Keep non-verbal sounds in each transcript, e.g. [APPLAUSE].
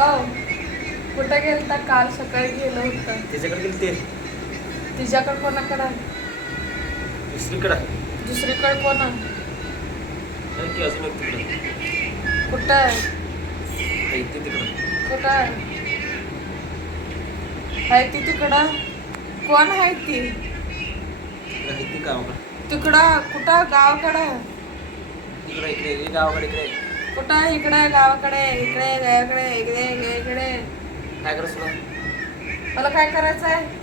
ओ कुठं गेलता? काल सकाळी गेलो होतं. त्याच्याकडे गेली ते तिच्याकडं कोणाकडं? दुसरीकडं? दुसरीकडे कोण? नाही की अजून एक तिकडं. कुठं आहे? ते तिकडं. कुठं आहे? ती तिकडं? कोण आहे ती? आहे ते गावाकडं. तिकडं? कुठं? गावाकडं? इकडे इकडे हे गावाकडे इकडे. कुठं? इकडे गावाकडे इकडे गावाकडे इकडे इकडे. काय तुला मला काय करायचं आहे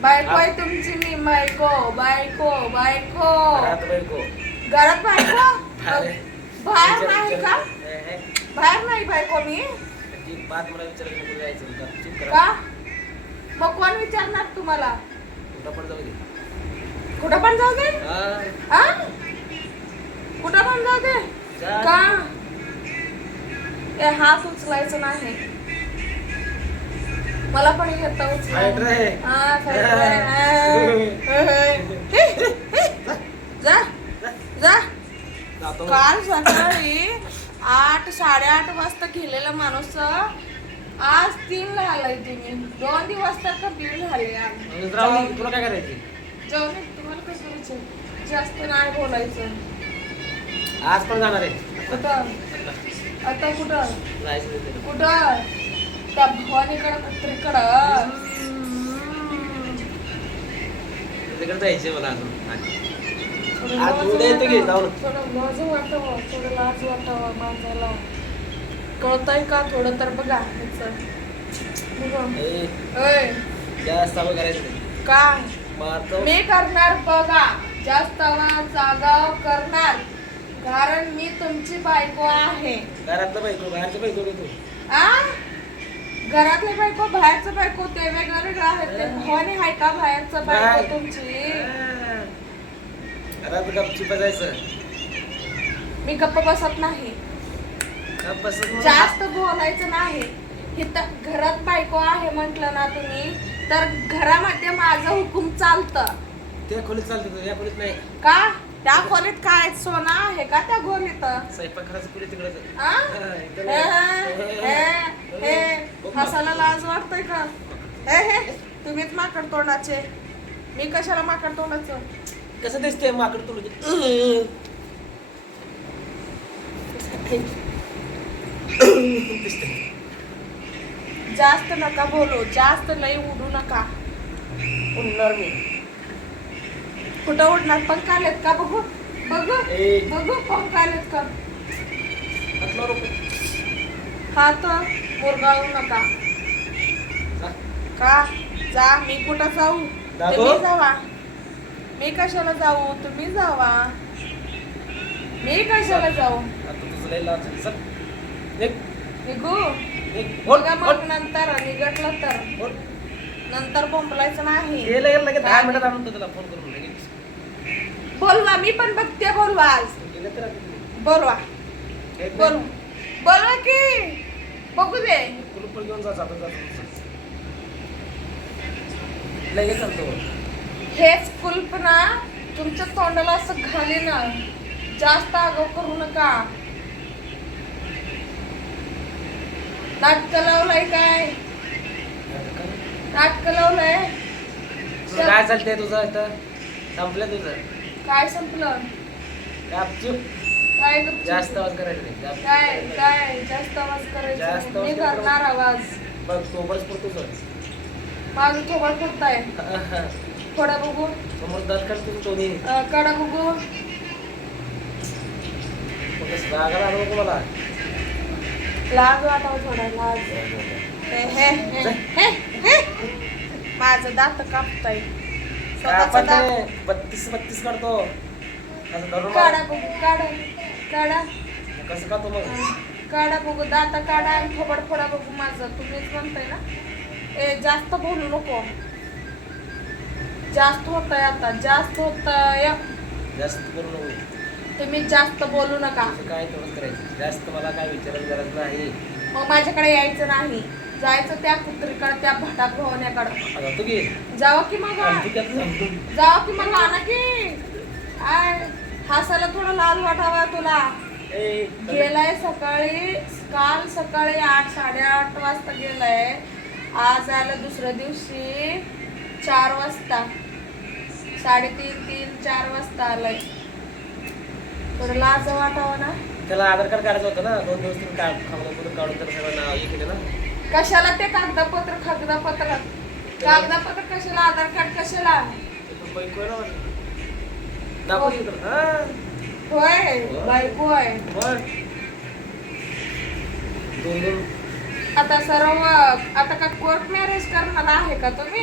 बायको आहे तुमची मी बायको बायको बायको. घरात बायको. घरात बायको? बाहेर. नाही का. बाहेर नाही बायको मी. बात मला का? मग कोण विचारणार तुम्हाला? कुठं पण जाऊ दे. कुठं पण जाऊ दे? कुठं पण जाऊ दे. का? ए हात उचलायचं नाही. मला पण. हा, रे. हा. जा. जा. काल सकाळी आठ साडेआठ वाजता गेलेला माणूस आज तीन आलाय तुम्ही दोन दिवस तर कंप्लीट झाले आज. दे, तुला काय करायची जाऊ दे, तुम्हाला कसं जास्त नाही बोलायचं. आज पण जाणार आहे? आता कुठं? जायचं. कुठं? त्या भवानीकडं कुत्रीकडं तिकडे जायचंय मला अजून. हा. थोडं आज उद्या येतो. थोडं लाज वाटावं थोडं लाज वाटावं माणसाला. कळतंय का थोडं तर बघा ह्याचं. ए, ओय, जास्त आवाज करायचं नाही. का मारतो. मी करणार बघा. जास्त आवाज जागाव करणार. कारण मी तुमची बायको आहे. घरातलं बायको बाहेरचं बायको रे तू. आ? घरातले बायको बाहेरचं बायको ते वेगळं वेगळं आहे. ते भवानी आहे का बाहेरचं बायको नाही. तुमची? हा. घरात मी गप्प बसत नाही. गप बसत नाही. जास्त बोलायचं नाही. इथं घरात बायको आहे म्हटलं ना तुम्ही तर घरामध्ये माझं हुकूम चालतं. त्या खोलीत चालते या खोलीत नाही. का? त्या खोलीत काय सोनं? आहे का त्या खोलीत स्वयंपाक करायचं खोली तिकडे आ? हे, हे, हे, हसायला लाज वाटतंय का? हे हे तुम्हीच माकड तोंडाचे. मी कशाला माकड तोंडाचं? कसं दिसते माकड तुला? जास्त नका बोलू जास्त लई उडू नका. उडणार मी. कुठं उडणार? पंख आलेत का? बघू. बघू. बघू पंख आलेत का? रोपे. हात मुरगाळू नका. का? जा. मी कुठं जाऊ? तुम्ही जावा. मी कशाला जाऊ? तुम्ही जावा. मी कशाला जाऊ. निघ. बघा मग नंतर. निघटलं तर. नंतर बोंबलायचं नाही. गेलं गेलं दहा मिनिटात आणून तुला. फोन करून बोलवा मी पण बघते बोलवा आज. बोलवा. बोल. बोलवा की. बघू दे. पण घेऊन लगेच हेच कुल्प ना तुमच्या तोंडाला असं घाले ना जास्त आगाव करू नका. नाटक लावलंय काय? नाटक लावलंय? काय चालतंय तुझं इथं संपलं तुझं? काय संपलं? गपचूप. काय गपचूप? जास्त आवाज करायचा नाही. काय काय? जास्त आवाज जास्त करायचा आवाज मी करायचा. करणार आवाज. बघ तो बरंच पडतो तुझं माझं थोबड फुटताय [LAUGHS] थोडा बघू. समोर दात काढतो तू दोन्ही. अं, कडा बघू. मग रागाला नको मला लाज वाटावं थोडा लाज हे, हे, हे, हे, हे. माझं दात कापताय. आपण बत्तीस बत्तीस असं धरून काढा. बघू काढा काढा. कसं काढतो मग? काढा बघू दाता काढा आणि थोबड फोडा बघू माझं. तुम्हीच म्हणताय ना? ए जास्त बोलू नको. जास्त होतंय आता जास्त होतंय. जास्त करू नको. तुम्ही जास्त बोलू नका. तुझं काय तेवढंच करायचं? जास्त मला काय विचारायची गरज नाही. मग माझ्याकडे यायचं नाही. जायचं त्या कुत्रीकडे त्या भटाक भवण्याकडे घे जावं की मग त्यात सांगतो. जावं की मग आणा की. आय हसायला थोडं लाल वाटावा तुला. ए, गेलाय सकाळी काल सकाळी आठ साडेआठ वाजता गेलाय. आज आलं दुसऱ्या दिवशी चार वाजता. साडेतीन तीन चार वाजता आलंय. थोडं लाज वाटावं ना. त्याला आधार कार्ड काढायचं होतं ना? दोन दिवस तुम्ही काढ काढून काढून त्याला सगळं नाव हे केलं ना? कशाला ते कागदपत्र कागदपत्र कागदपत्र कशाला? आधार कार्ड कशाला. हा. होय बायको आहे. आता सर्व आता का कोर्ट मॅरेज करणार आहे का तुम्ही?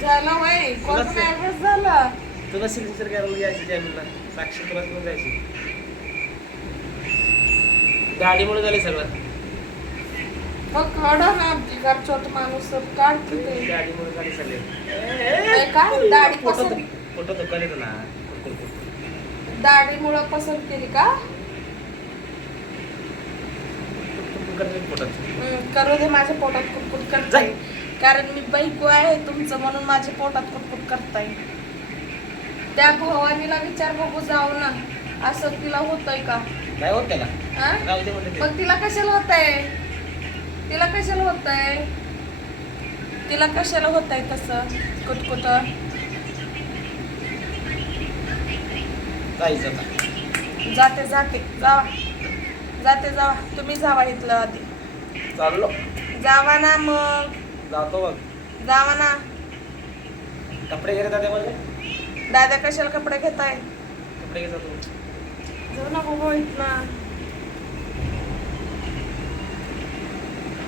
झालं होय कोर्ट मॅरेज झालं तुला सिग्नेचर करायला यायची जमीनला साक्षी तुला जायची. गाडीमुळे झाले सगळं. मग काढा ना माणूस काढ गाडीमुळे गाडी चालली हे काय दाढी पसंत फोटो दुकान येतो ना. दाढीमुळं पसंत केली का? करू दे माझ्या पोटात कुटकुट करताय. कारण मी बायको आहे तुमचं म्हणून माझ्या पोटात कुटकुट करताय. त्या भवानीला विचार बघू जाऊ ना. असं तिला होतंय का? नाही होत त्याला. ते. मग तिला कशाला होतंय? तिला कशाला होतंय. तिला कशाला होतंय तसं? कुटकुट. जायचं आता जाते जाते. जावा जाते जावा तुम्ही जावा इथलं आधी. चाललो. जावा ना मग. जातो मग जावा ना. कपडे घेत त्या म्हणजे दादा कशाला कपडे घेताय? कपडे घेत. जातो जाऊ ना बघू इथनं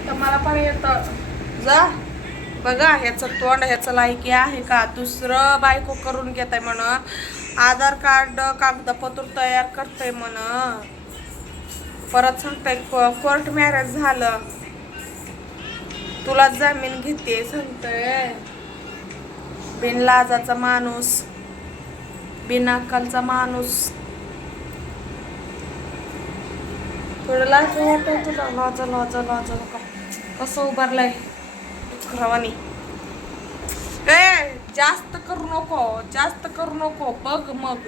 तर मला पण येत. जा. बघा ह्याचं तोंड ह्याचं लायकी आहे का? दुसरं बायको करून घेताय म्हण. आधार कार्ड कागदपत्र तयार करतय म्हण. परत सांगताय कोर्ट मॅरेज झालं. तुला जामीन घेते सांगतोय. बिनलाजाचा माणूस बिनाकालचा माणूस. थोडं लाज वाटत तुला. लाज लाज लाज नका कसं उभारलंय? रवानी ए जास्त करू नको जास्त करू नको. बघ मग.